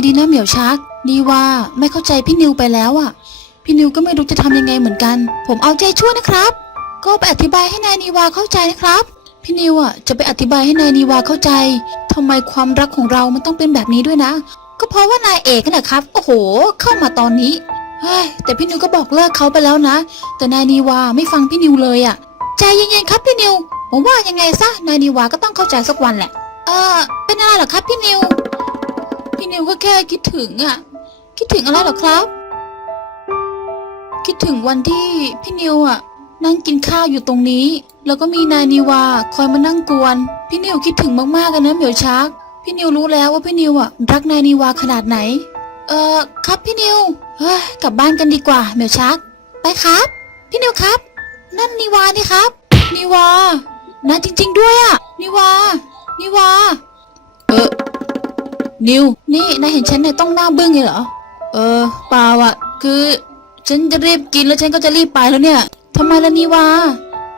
ไงดีนะเหมียวชัก นี่ว่าไม่เข้าใจพี่นิวไปแล้วอะพี่นิวก็ไม่รู้จะทำยังไงเหมือนกัน ผมเอาใจช่วยนะครับ ก็ไปอธิบายให้นายนีวาเข้าใจนะครับ พี่นิวอะจะไปอธิบายให้นายนีวาเข้าใจทำไมความรักของเรามันต้องเป็นแบบนี้ด้วยนะ ก็เพราะว่านายเอกน่ะครับ โอ้โห เข้ามาตอนนี้เฮ้ยแต่พี่นิวก็บอกเลิกเขาไปแล้วนะ แต่นายนีวาไม่ฟังพี่นิวเลยอะใจเย็นๆครับพี่นิว ผมว่ายังไงซะนายนีวาก็ต้องเข้าใจสักวันแหละ เออเป็นอะไรหรอครับพี่นิว พี่นิวก็แค่คิดถึงอะคิดถึงอะไรหรอครับ คิดถึงวันที่พี่นิวอะนั่งกินข้าวอยู่ตรงนี้ แล้วก็มีนายนีวาคอยมานั่งกวน พี่นิวคิดถึงมากๆกันนะเหมียวชัก พี่นิวรู้แล้วว่าพี่นิวอะรักนายนีวาขนาดไหน เออครับพี่นิวเฮ้ยกลับบ้านกันดีกว่าเหมียวชัก ไปครับ พี่นิวครับ นั่นนีวานี่ครับนีวานะจริง ๆ ด้วยอะนีวานีวา เออ นิว นี่นายเห็นฉันเนี่ยต้องหน้าบึ้งเลยเหรอ เออเปล่าอะคือ ฉันจะรีบกินแล้วฉันก็จะรีบไปแล้วเนี่ยทำไมล่ะนีวา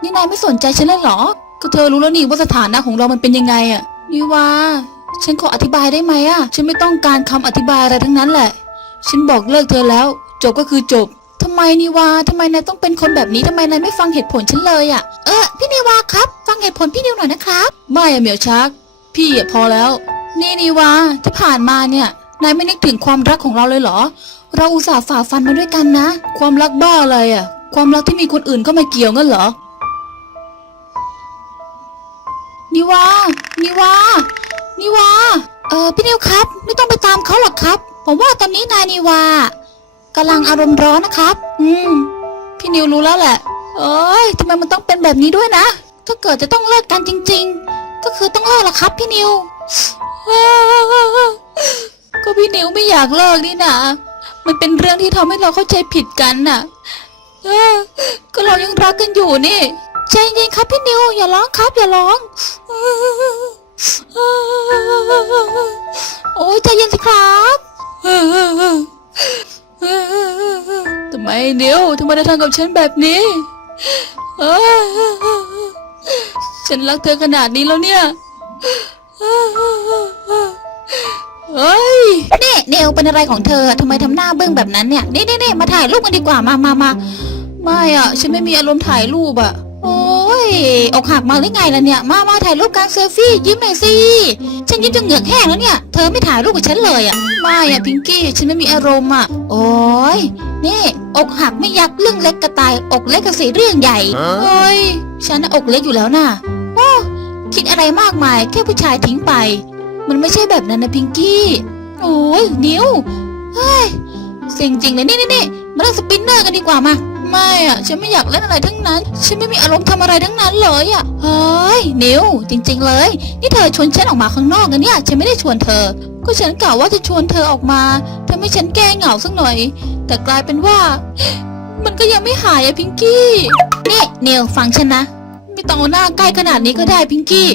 นี่นายไม่สนใจฉันเลยเหรอ ก็เธอรู้แล้วนี่ว่าสถานะของเรามันเป็นยังไงอะนีวา ฉันขออธิบายได้ไหมอะฉันไม่ต้องการคำอธิบายอะไรทั้งนั้นแหละ ฉันบอกเลิกเธอแล้ว จบก็คือจบทำไมนีวาทำไมนายต้องเป็นคนแบบนี้ทำไมนายไม่ฟังเหตุผลฉันเลยอะเออพี่นีวาครับ ฟังเหตุผลพี่นิวหน่อยนะครับ ไม่อะเหมียวชัก พี่อะพอแล้ว นี่นีวาที่ผ่านมาเนี่ย นายไม่นึกถึงความรักของเราเลยเหรอ เราอุตส่าห์ฝ่าฟันมาด้วยกันนะ ความรักบ้าอะไรอะความรักที่มีคนอื่นเข้ามาเกี่ยวงั้นเหรอนิวานิวานิวาเออพี่นิวครับ ไม่ต้องไปตามเขาหรอกครับ ผมว่าตอนนี้นายนิวากำลังอารมณ์ร้อนนะครับ อืม พี่นิวรู้แล้วแหละ เอ้ยทำไมมันต้องเป็นแบบนี้ด้วยนะ ถ้าเกิดจะต้องเลิกกันจริง ๆ ก็คือต้องเลิกละครับ พี่นิว ก็พี่นิวไม่อยากเลิกนี่นะมันเป็นเรื่องที่ทำให้เราเข้าใจผิดกันน่ะก็เรายังรักกันอยู่นี่ใจเย็นๆครับพี่นิวอย่าร้องครับ อย่าร้องโอ้ยใจเย็นสิครับทำไมนิวทำไมได้ทำกับฉันแบบนี้ฉันรักเธอขนาดนี้แล้วเนี่ย เฮ้ยนี่เนวเป็นอะไรของเธอทำไมทำหน้าเบื้องแบบนั้นเนี่ยนี่นี่นี่มาถ่ายรูปกันดีกว่ามามามาไม่อะ ฉันไม่มีอารมณ์ถ่ายรูปอะ โอ้ยอกหักมาหรือไงล่ะเนี่ย มามาถ่ายรูปกันเซลฟี่ยิ้มหน่อยสิฉันยิ้มจนเหงือกแห้งแล้วเนี่ย เธอไม่ถ่ายรูปกับฉันเลยอะ ไม่อะพิงกี้ฉันไม่มีอารมณ์อะ โอ้ยนี่อกหักไม่ยักเรื่องเล็กกระตาย อกเล็กกับสีเรื่องใหญ่โอ้ยฉันน่ะอกเล็กอยู่แล้วน่ะโอ้ คิดอะไรมากมายแค่ผู้ชายทิ้งไป มันไม่ใช่แบบนั้นนะพิงกี้โอ้ยนิวเฮ้ยเสียงจริงเลยนี่นี่นี่มาเล่นสปินเนอร์กันดีกว่ามาไม่อะฉันไม่อยากเล่นอะไรทั้งนั้น ฉันไม่มีอารมณ์ทำอะไรทั้งนั้นเลยอะเฮ้ยนิวจริง ๆ เลย นี่เธอชวนฉันออกมาข้างนอกกันเนี่ยฉันไม่ได้ชวนเธอ ก็ฉันกล่าวว่าจะชวนเธอออกมาทำให้ฉันแก้เหงาสักหน่อย แต่กลายเป็นว่า มันก็ยังไม่หายอะพิงกี้นี่นิวฟังฉันนะ ไม่ต้องเอาหน้าใกล้ขนาดนี้ก็ได้พิงกี้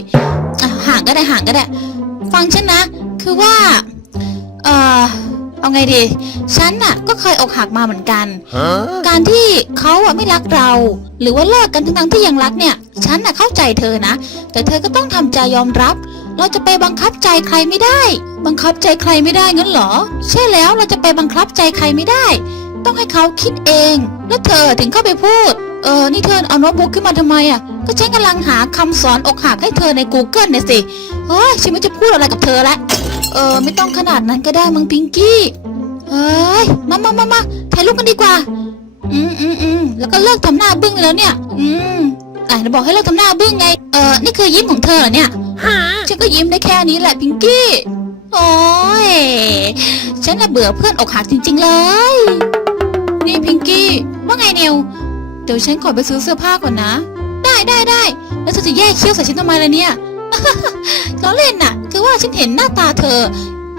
อะห่างก็ได้ห่างก็ได้ ฟังฉันนะ คือว่า เอ่อเอาไงดี ฉันน่ะก็เคยอกหักมาเหมือนกัน Huh? การที่เขาอะไม่รักเรา หรือว่าเลิกกันทั้งๆที่ยังรักเนี่ย ฉันน่ะเข้าใจเธอนะ แต่เธอก็ต้องทำใจยอมรับ เราจะไปบังคับใจใครไม่ได้ บังคับใจใครไม่ได้งั้นเหรอ ใช่แล้วเราจะไปบังคับใจใครไม่ได้ ต้องให้เขาคิดเอง แล้วเธอถึงเข้าไปพูด เออ นี่เธอเอาโน้ตบุ๊กขึ้นมาทำไมอะ ก็ฉันกำลังหาคำสอนอกหักให้เธอใน Google เนี่ยสิ เฮ้ย ฉันไม่จะพูดอะไรกับเธอละ เออ ไม่ต้องขนาดนั้นก็ได้มึงพิงกี้เอ้ย มามามามาถ่ายรูปกันดีกว่า อืมอืมอืมแล้วก็เลิกทำหน้าบึ้งแล้วเนี่ย อืมอะเดี๋ยวบอกให้เลิกทำหน้าบึ้งไง เออนี่คือยิ้มของเธอเหรอเนี่ย ฉันก็ยิ้มได้แค่นี้แหละพิงกี้ โอ้ยฉันน่ะเบื่อเพื่อนอกหักจริง ๆ เลย นี่พิงกี้ ว่าไงเนวเดี๋ยวฉันขอไปซื้อเสื้อผ้าก่อนนะ ได้ได้ได้ แล้วเธอจะแยกเขี้ยวใส่ฉันทำไมล่ะเนี่ย ล้อเล่นน่ะ คือว่าฉันเห็นหน้าตาเธอ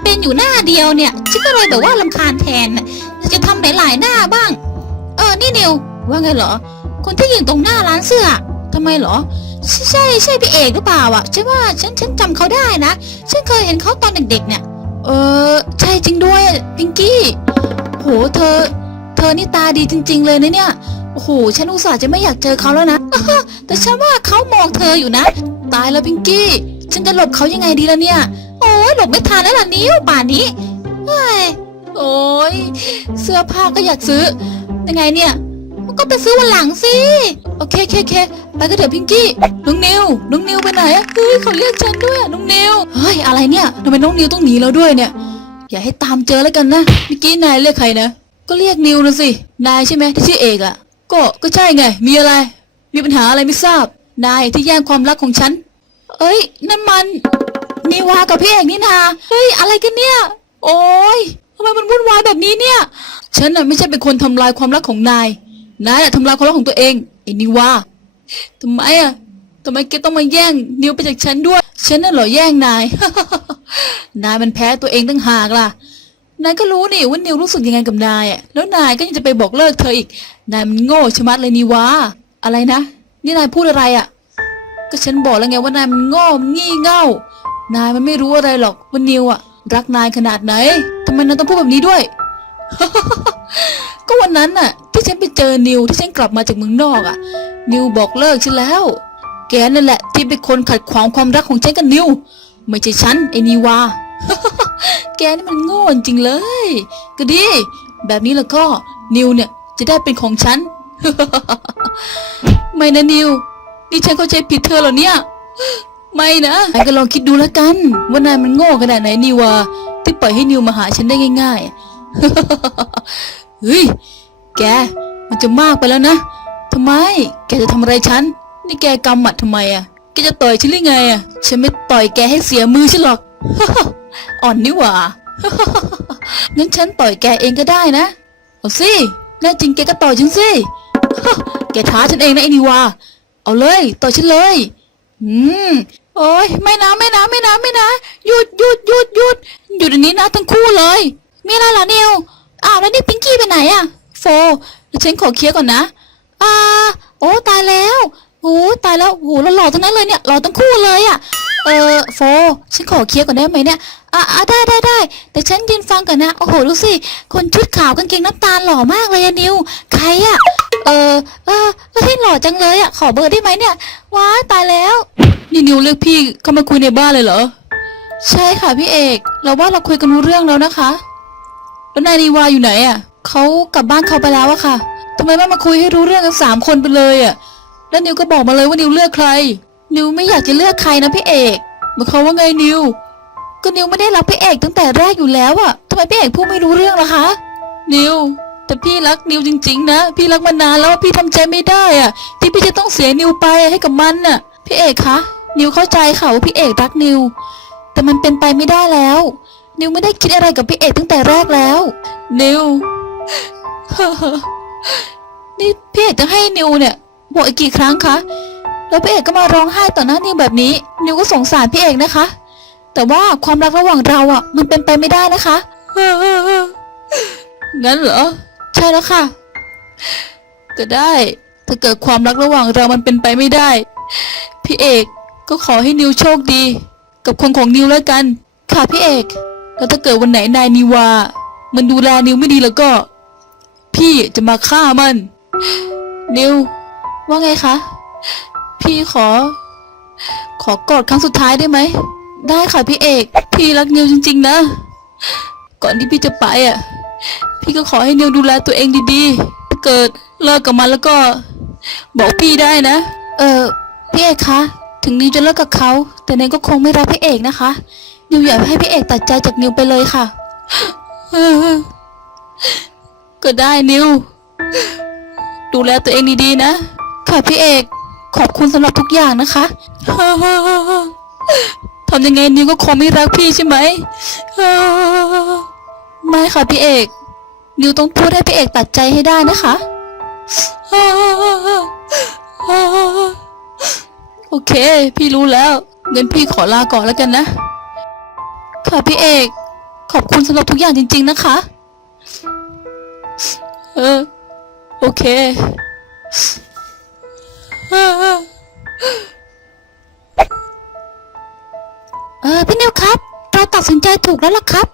เป็นอยู่หน้าเดียวเนี่ย ฉันก็เลยแบบว่าลำคาญแทนน่ะจะทำหลายๆหน้าบ้าง เออ นี่นิว ว่าไงเหรอ คนที่ยืนตรงหน้าร้านเสื้อทำไมเหรอ ใช่ใช่พี่เอกหรือเปล่าอะฉันว่าฉันฉันจำเขาได้นะ ฉันเคยเห็นเขาตอนเด็กๆเนี่ย เออ ใช่จริงด้วยพิงกี้ โหเธอ เธอนี่ตาดีจริง ๆ เลยนะเนี่ย โอ้โห ฉันอุตส่าห์จะไม่อยากเจอเขาแล้วนะ แต่ฉันว่าเขามองเธออยู่นะ ตายแล้วพิงกี้ ฉันจะหลบเขายังไงดีล่ะเนี่ย โอ้ยหลบไม่ทันแล้วล่ะนิ้วป่านนี้เฮ้ยโอ้ยเสื้อผ้าก็อยากซื้อ ยังไงเนี่ยก็ไปซื้อวันหลังสิ โอเคโอเคโอเคไปกันเถอะพิงกี้ น้องนิว น้องนิวไปไหนอะเฮ้ยเขาเรียกฉันด้วย น้องนิว เฮ้ยอะไรเนี่ยทำไมน้องนิวต้องหนีเราด้วยเนี่ย อย่าให้ตามเจอแล้วกันนะ เมื่อกี้นายเรียกใครนะ ก็เรียกนิวนะสิ นายใช่ไหมที่ชื่อเอกอะก็ ก็ใช่ไง มีอะไร มีปัญหาอะไรไม่ทราบ นายที่แย่งความรักของฉัน เอ้ย นั่นมันนิวากับพี่เอกนี่นา เฮ้ย อะไรกันเนี่ย โอ้ยทำไมมันวุ่นวายแบบนี้เนี่ย ฉันน่ะไม่ใช่เป็นคนทำลายความรักของนาย นายอะทำลายความรักของตัวเองไอ้นิวาทำไมอะทำไมแกต้องมาแย่งนิวไปจากฉันด้วย ฉันน่ะเหรอแย่งนาย นายมันแพ้ตัวเองตั้งหากล่ะ นายก็รู้นี่ว่านิวรู้สึกยังไงกับนายอะแล้วนายก็ยังจะไปบอกเลิกเธออีก นายมันโง่ชะมัดเลยนี่วะอะไรนะ นี่นายพูดอะไรอะ ก็ฉันบอกแล้วไงว่านายมันโง่มันงี่เง่า นายมันไม่รู้อะไรหรอกว่านิวอะ รักนายขนาดไหนทำไมนายต้องพูดแบบนี้ด้วย ก็วันนั้นน่ะ ที่ฉันไปเจอนิวที่ฉันกลับมาจากเมืองนอกอะ นิวบอกเลิกฉันแล้ว แกนั่นแหละ ที่เป็นคนขัดขวางความรักของฉันกับนิว ไม่ใช่ฉันไอ้นิวา แกนี่มันโง่จริงเลย ก็ดี แบบนี้แล้วก็นิวเนี่ยจะได้เป็นของฉัน ไม่นะนิว นี่ฉันเข้าใจผิดเธอเหรอเนี่ย ไม่นะนายก็ลองคิดดูแล้วกัน ว่านายมันโง่ขนาดไหนนิวาที่ปล่อยให้นิวมาหาฉันได้ง่ายๆ เฮ้ย แก มันจะมากไปแล้วนะทำไม แกจะทำอะไรฉัน นี่แกกำหมัดทำไมอะ แกจะต่อยฉันหรือไงอะ ฉันไม่ต่อยแกให้เสียมือฉันหรอก อ่อนนี่หว่า งั้นฉันต่อยแกเองก็ได้นะ เอาสิ แน่จริงแกก็ต่อยฉันสิ แกท้าฉันเองนะไอ้นิวา เอาเลย ต่อยฉันเลย อืมโอ้ยไม่นะไม่นะไม่นะไม่นะหยุดหยุดหยุดหยุดหยุดอันนี้นะทั้งคู่เลยมีอะไรเหรอนิวอ้าวแล้วนี่ปิงกี้ไปไหนอะโฟฉันขอเคลียร์ก่อนนะอ่าโอ้ตายแล้วโอ้ตายแล้วโหเราหล่อทั้งนั้นเลยเนี่ยหล่อทั้งคู่เลยอะเออโฟฉันขอเคลียร์ก่อนได้ไหมเนี่ย อ่าอ่าได้ได้ได้ แต่ฉันยืนฟังก่อนนะ โอ้โห ดูสิ คนชุดขาวกางเกงน้ำตาลหล่อมากเลยอะนิว ใครอะเออเออเฮ้ยหล่อจังเลยอะขอเบอร์ได้ไหมเนี่ย ว้ายตายแล้ว นี่นิวเรียกพี่เข้ามาคุยในบ้านเลยเหรอ ใช่ค่ะพี่เอก เราว่าเราคุยกันรู้เรื่องแล้วนะคะ แล้วนายนีวาอยู่ไหนอะเขากลับบ้านเขาไปแล้วอะค่ะทำไมไม่มาคุยให้รู้เรื่องกันสามคนไปเลยอะแล้วนิวก็บอกมาเลยว่านิวเลือกใคร นิวไม่อยากจะเลือกใครนะพี่เอกหมายความว่าไงนิว ก็นิวไม่ได้รักพี่เอกตั้งแต่แรกอยู่แล้วอะทำไมพี่เอกพูดไม่รู้เรื่องล่ะคะ นิว แต่พี่รักนิวจริง ๆ นะ พี่รักมานานแล้วพี่ทำใจไม่ได้อะที่พี่จะต้องเสียนิวไปให้กับมันน่ะ พี่เอกคะ นิวเข้าใจค่ะว่าพี่เอกรักนิว แต่มันเป็นไปไม่ได้แล้ว นิวไม่ได้คิดอะไรกับพี่เอกตั้งแต่แรกแล้ว นิวนี่พี่เอกจะให้นิวเนี่ยบอกอีกกี่ครั้งคะ แล้วพี่เอกก็มาร้องไห้ต่อหน้านิวแบบนี้ นิวก็สงสารพี่เอกนะคะ แต่ว่าความรักระหว่างเราอะ มันเป็นไปไม่ได้นะคะ งั้นเหรอ ใช่แล้วค่ะ ก็ได้ ถ้าเกิดความรักระหว่างเรามันเป็นไปไม่ได้ พี่เอกก็ขอให้นิวโชคดี กับคนของนิวแล้วกัน ค่ะพี่เอก แล้วถ้าเกิดวันไหนนายนิวา มันดูแลนิวไม่ดีแล้วก็ พี่จะมาฆ่ามัน นิว ว่าไงคะ พี่ขอ ขอกอดครั้งสุดท้ายได้ไหม ได้ค่ะพี่เอก พี่รักนิวจริง ๆ นะ ก่อนที่พี่จะไปอะ พี่ก็ขอให้นิวดูแลตัวเองดีๆถ้าเกิดเลิกกับมันแล้วก็ บอกพี่ได้นะ เออพี่เอกคะ ถึงนิวจะเลิกกับเขา แต่เนิวก็คงไม่รักพี่เอกนะคะ นิวอยากให้พี่เอกตัดใจจากนิวไปเลยค่ะ ก็ได้นิว ดูแลตัวเองดีๆนะ ค่ะพี่เอก ขอบคุณสำหรับทุกอย่างนะคะ ทำยังไงนิวก็คงไม่รักพี่ใช่ไหมไม่ค่ะพี่เอก นิวต้องพูดให้พี่เอกตัดใจให้ได้นะคะโอเค พี่รู้แล้วเงินพี่ขอลาก่อนแล้วกันนะ ค่ะพี่เอก ขอบคุณสำหรับทุกอย่างจริง ๆ นะคะ เออ โอเค เออพี่นิวครับ เราตัดสินใจถูกแล้วล่ะครับ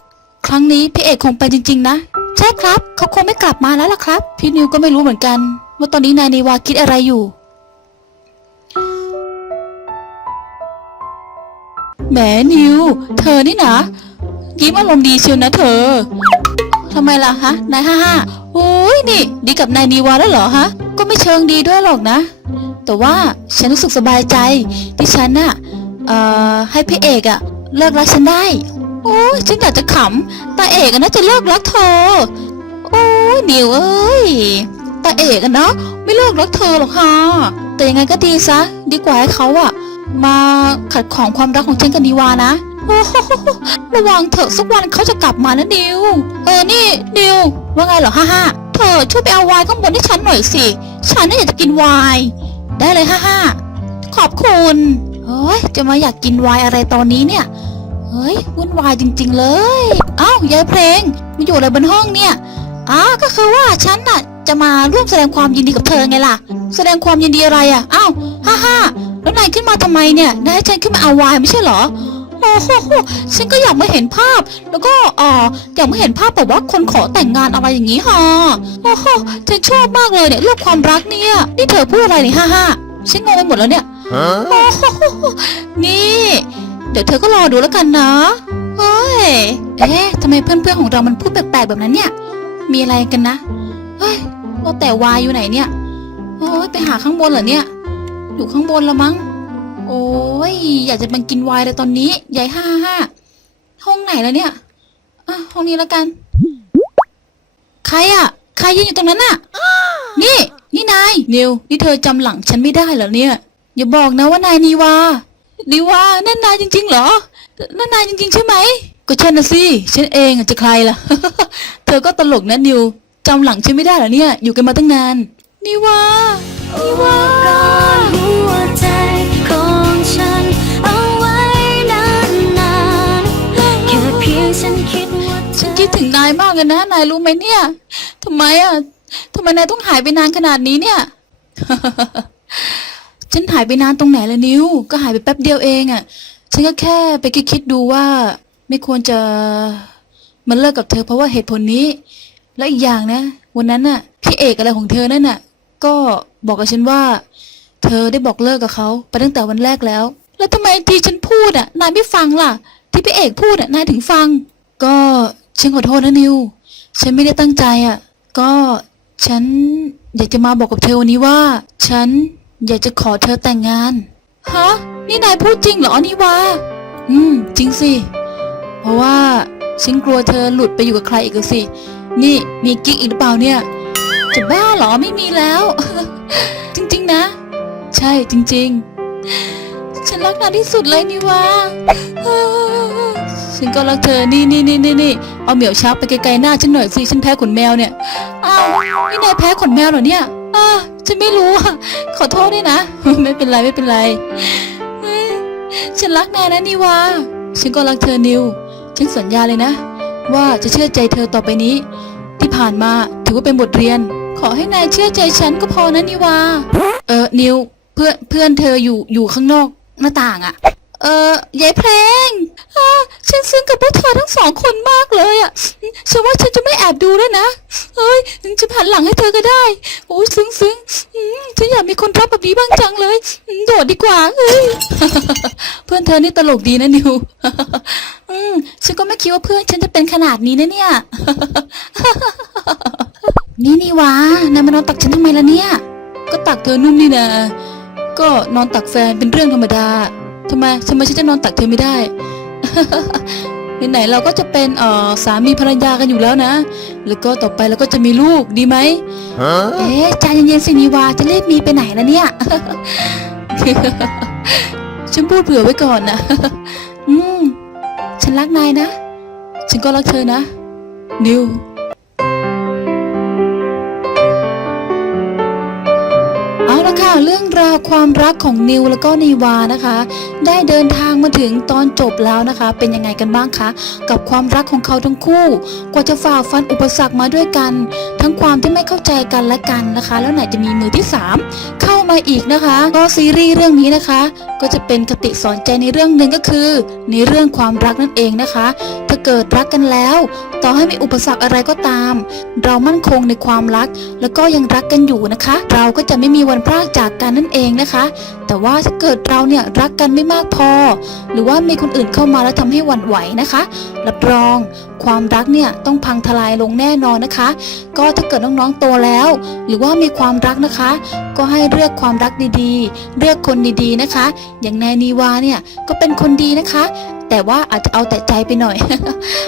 ครั้งนี้พี่เอกคงไปจริง ๆ นะ ใช่ครับ เขาคงไม่กลับมาแล้วล่ะครับ พี่นิวก็ไม่รู้เหมือนกันว่าตอนนี้นายนีวาคิดอะไรอยู่แหมนิว เธอนี่นะยิ้มอารมณ์ดีเชียวนะเธอทำไมล่ะฮะนายห้าห้าโอ้ยนี่ ดีกับนายนีวาแล้วเหรอฮะ ก็ไม่เชิงดีด้วยหรอกนะ แต่ว่าฉันรู้สึกสบายใจที่ฉันน่ะ เอ่อให้พี่เอกอะเลิกรักฉันได้ โอ้ยฉันอยากจะขำตาเอกอะน่าจะเลิกรักเธอ โอ้ยนิวเอ้ยตาเอกอะเนาะไม่เลิกรักเธอหรอกค่ะ แต่ยังไงก็ดีซะดีกว่าให้เขาอะมาขัดของความรักของฉันกับนิวานะโอ้โหระวังเถอะสักวันเขาจะกลับมานะนิว เออนี่นิวว่าไงเหรอฮ่าฮ่าเธอช่วยไปเอาไวน์ข้างบนให้ฉันหน่อยสิ ฉันน่าอยากจะกินไวน์ได้เลยฮ่าฮ่าขอบคุณ เฮ้ย จะมาอยากกินวน์อะไรตอนนี้เนี่ย เฮ้ยวุ่นวายจริง ๆ เลย เอ้ายายเพลงมาอยู่อะไรบนห้องเนี่ยอ้าก็คือว่าฉันน่ะ จะมาร่วมแสดงความยินดีกับเธอไงล่ะ แสดงความยินดีอะไรอะอ้าวฮ่าฮ่าแล้วนายขึ้นมาทำไมเนี่ยนายให้ฉันขึ้นมาเอาวน์ไม่ใช่เหรอโอ้โหฉันก็อยากมาเห็นภาพ แล้วก็อ่าอยากมาเห็นภาพแบบว่าคนขอแต่งงานอะไรอย่างนี้ฮะโอ้โหฉันชอบมากเลยเนี่ยเรื่องความรักเนี่ยนี่เธอพูดอะไรเนี่ยฮ่าฮ่าฉันงงไปหมดแล้วเนี่ย โอ้โหนี่ เดี๋ยวเธอก็รอดูแล้วกันนะเฮ้ย เอ๊ะทำไมเพื่อนๆของเรามันพูดแปลกๆแบบนั้นเนี่ย มีอะไรกันนะ เฮ้ยว่าแต่วายอยู่ไหนเนี่ย โอ้ยไปหาข้างบนเหรอเนี่ย อยู่ข้างบนละมั้ง โอ้ยอยากจะมากินวน์เลยตอนนี้ยายห้าห้าห้องไหนแล้วเนี่ย อะห้องนี้แล้วกัน ใครอะใครยืนอยู่ตรงนั้นอะนี่ นี่นาย นิว นี่เธอจำหลังฉันไม่ได้เหรอเนี่ย อย่าบอกนะว่านายนีวานีวานั่นนายจริง ๆ เหรอ นั่นนายจริง ๆ ใช่ไหม ก็ฉันนะสิฉันเองอะจะใครล่ะ เธอก็ตลกนะนิวจำหลังฉันไม่ได้เหรอเนี่ย อยู่กันมาตั้งนานนีวานีวากอดหัวใจของฉันเอาไว้นานๆแค่เพียงฉันคิดว่าเธฉันอคิดถึงนายมากเลยนะ นายรู้ไหมเนี่ยทำไมอะทำไมนายต้องหายไปนานขนาดนี้เนี่ย ฉันหายไปนานตรงไหนละนิว ก็หายไปแป๊บเดียวเองอะ ฉันก็แค่ไปคิดดูว่า ไม่ควรจะมาเลิกกับเธอเพราะว่าเหตุผลนี้ และอีกอย่างนะ วันนั้นน่ะ พี่เอกอะไรของเธอนั่นน่ะ ก็บอกกับฉันว่า เธอได้บอกเลิกกับเขาไปตั้งแต่วันแรกแล้ว แล้วทำไมที่ฉันพูดอะ นายไม่ฟังล่ะ ที่พี่เอกพูดอะนายถึงฟัง ก็ฉันขอโทษนะนิว ฉันไม่ได้ตั้งใจอะ ก็ฉันอยากจะมาบอกกับเธอวันนี้ว่า ฉัน อยากจะขอเธอแต่งงาน ฮะ นี่นายพูดจริงเหรอนี่วา อืม จริงสิ เพราะว่าฉันกลัวเธอหลุดไปอยู่กับใครอีกอะสิ นี่มีกิ๊กอีกหรือเปล่าเนี่ย จะบ้าเหรอไม่มีแล้ว จริง ๆ นะ ใช่จริง ๆ ฉันรักนายที่สุดเลยนี่วาฉันก็รักเธอ นี่นี่นี่นี่นี่เอาเหมียวชักไปไกลๆหน้าฉันหน่อยสิ ฉันแพ้ขนแมวเนี่ย อ้าว นี่นายแพ้ขนแมวเหรอเนี่ย อ้าฉันไม่รู้อะขอโทษด้วยนะ ไม่เป็นไรไม่เป็นไร ฉันรักนายนะนี่วา ฉันก็รักเธอนิว ฉันสัญญาเลยนะ ว่าจะเชื่อใจเธอต่อไปนี้ ที่ผ่านมาถือว่าเป็นบทเรียน ขอให้นายเชื่อใจฉันก็พอนะนิวา เออนิวเพื่อนเพื่อนเธออยู่อยู่ข้างนอกหน้าต่างอะเออยายเพลงฉันซึ้งกับพวกเธอทั้งสองคนมากเลยอะฉันว่าฉันจะไม่แอบดูแล้วนะ เฮ้ยฉันหันหลังให้เธอก็ได้โอ้ยซึ้งซึ้งฉันอยากมีคนรับแบบนี้บ้างจังเลย โดดดีกว่าเอ้ยเพื่อนเธอนี่ตลกดีนะนิวอืมฉันก็ไม่คิดว่าเพื่อนฉันจะเป็นขนาดนี้นะเนี่ย นี่นี่วะนายมานอนตักฉันทำไมล่ะเนี่ย ก็ตักเธอนุ่มนี่นะก็นอนตักแฟนเป็นเรื่องธรรมดาทำไมทำไมฉันจะนอนตักเธอไม่ได้ ไหนๆเราก็จะเป็นเอ่อสามีภรรยากันอยู่แล้วนะ แล้วก็ต่อไปเราก็จะมีลูกดีไหม Huh? เอ๊ะใจเย็นๆสินีวาจะรีบมีไปไหนแล้วเนี่ย ฉันพูดเผื่อไว้ก่อนนะ อืม ฉันรักนายนะ ฉันก็รักเธอนะ นิว ค่ะเรื่องราวความรักของนิวแล้วก็นีวานะคะ ได้เดินทางมาถึงตอนจบแล้วนะคะ เป็นยังไงกันบ้างคะกับความรักของเขาทั้งคู่ กว่าจะฝ่าฟันอุปสรรคมาด้วยกัน ทั้งความที่ไม่เข้าใจกันและกันนะคะ แล้วไหนจะมีมือที่ 3 เข้ามาอีกนะคะก็ซีรีส์เรื่องนี้นะคะ ก็จะเป็นคติสอนใจในเรื่องหนึ่งก็คือ ในเรื่องความรักนั่นเองนะคะ ถ้าเกิดรักกันแล้ว ต่อให้มีอุปสรรคอะไรก็ตาม เรามั่นคงในความรัก แล้วก็ยังรักกันอยู่นะคะ เราก็จะไม่มีวันพรากจากจากกันนั่นเองนะคะ แต่ว่าถ้าเกิดเราเนี่ยรักกันไม่มากพอ หรือว่ามีคนอื่นเข้ามาแล้วทำให้หวั่นไหวนะคะ รับรองความรักเนี่ยต้องพังทลายลงแน่นอนนะคะ ก็ถ้าเกิดน้องๆโตแล้ว หรือว่ามีความรักนะคะ ก็ให้เลือกความรักดีๆ เลือกคนดีๆนะคะ อย่างนายนีวาเนี่ยก็เป็นคนดีนะคะ แต่ว่าอาจจะเอาแต่ใจไปหน่อย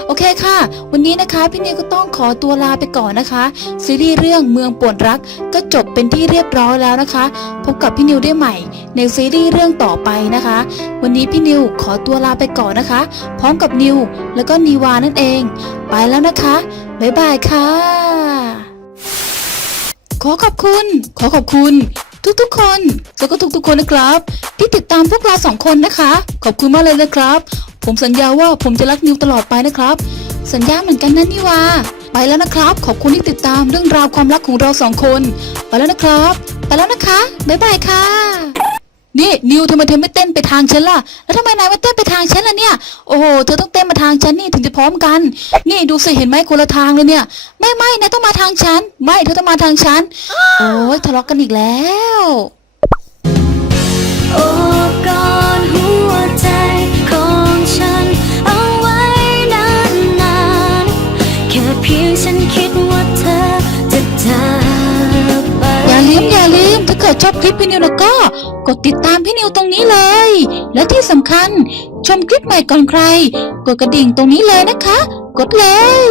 โอเคค่ะ วันนี้นะคะ พี่นิวก็ต้องขอตัวลาไปก่อนนะคะ ซีรีส์เรื่องเมืองป่วนรักก็จบเป็นที่เรียบร้อยแล้วนะคะ พบกับพี่นิวได้ใหม่ ในซีรีส์เรื่องต่อไปนะคะ วันนี้พี่นิวขอตัวลาไปก่อนนะคะ พร้อมกับนิวแล้วก็นีวานั่นเอง ไปแล้วนะคะบ๊ายบายค่ะ ขอขอบคุณ ขอขอบคุณ ทุกๆคนแล้วก็ทุกๆคนนะครับ ที่ติดตามพวกเราสองคนนะคะ ขอบคุณมากเลยนะครับ ผมสัญญาว่าผมจะรักนิวตลอดไปนะครับ สัญญาเหมือนกันนะนี่วา ไปแล้วนะครับ ขอบคุณที่ติดตามเรื่องราวความรักของเราสองคน ไปแล้วนะครับ ไปแล้วนะคะ บ๊ายบายค่ะ นี่นิวทำไมเธอไม่เต้นไปทางฉันล่ะ แล้วทำไมนายไม่เต้นไปทางฉันล่ะเนี่ย โอ้โห เธอต้องเต้นมาทางฉันนี่ถึงจะพร้อมกัน นี่ดูสิเห็นไหมคนละทางเลยเนี่ย ไม่ไม่นายต้องมาทางฉัน ไม่เธอต้องมาทางฉัน โอ้ยทะเลาะกันอีกแล้ว ชอบคลิปพี่นิวแล้วก็กดติดตามพี่นิวตรงนี้เลย และที่สำคัญชมคลิปใหม่ก่อนใคร กดกระดิ่งตรงนี้เลยนะคะ กดเลย